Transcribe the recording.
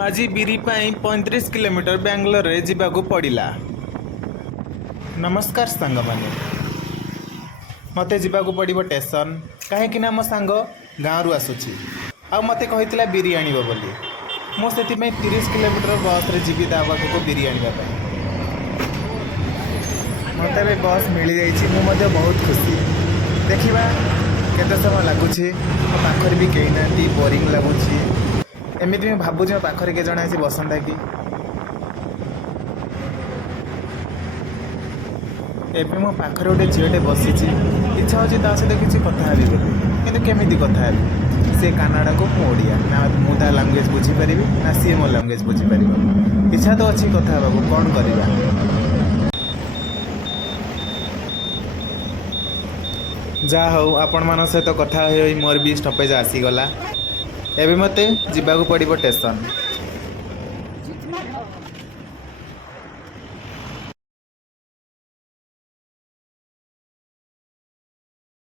आज बिरी 35 किलोमीटर बैंगलोर रे जीवाकू पड़िला। नमस्कार सांग माने मते जीवाकू पड़िबो स्टेशन कहीं मो सांग गाँव रु आसुची आ मते कहितला बिरी आनिबो बोली। मो सेति में 30 किलोमीटर बस रे जीवी ता पाखको बिरी आनिबा पई। मते बे बस मिली जाईची मु मते बहुत खुशी। देखिबा केते समय लागुची मो पाखर भी केही नांती बोरिंग लागुची। एमिति मैं भाबुची मो पाखरे के जण आसी बसंता कि एबे मो पाखरे गोटे झीलटे बसीची इच्छा होची ता सहित किसी कथा हेबी बोली किंतु केमिति कथा हेबी से कनाडा को मु ओडिया ना मु ता लैंग्वेज बुझी परिबी ना सी मो लैंग्वेज बुझी परिबो। इच्छा तो अच्छी कथा हेबाकू कोन करिबा। जा हौ आपण मान सहित कथा होई मोर भी स्टॉपेज आसी गला। एबे मते जिबाकू पड़िबो स्टेशन।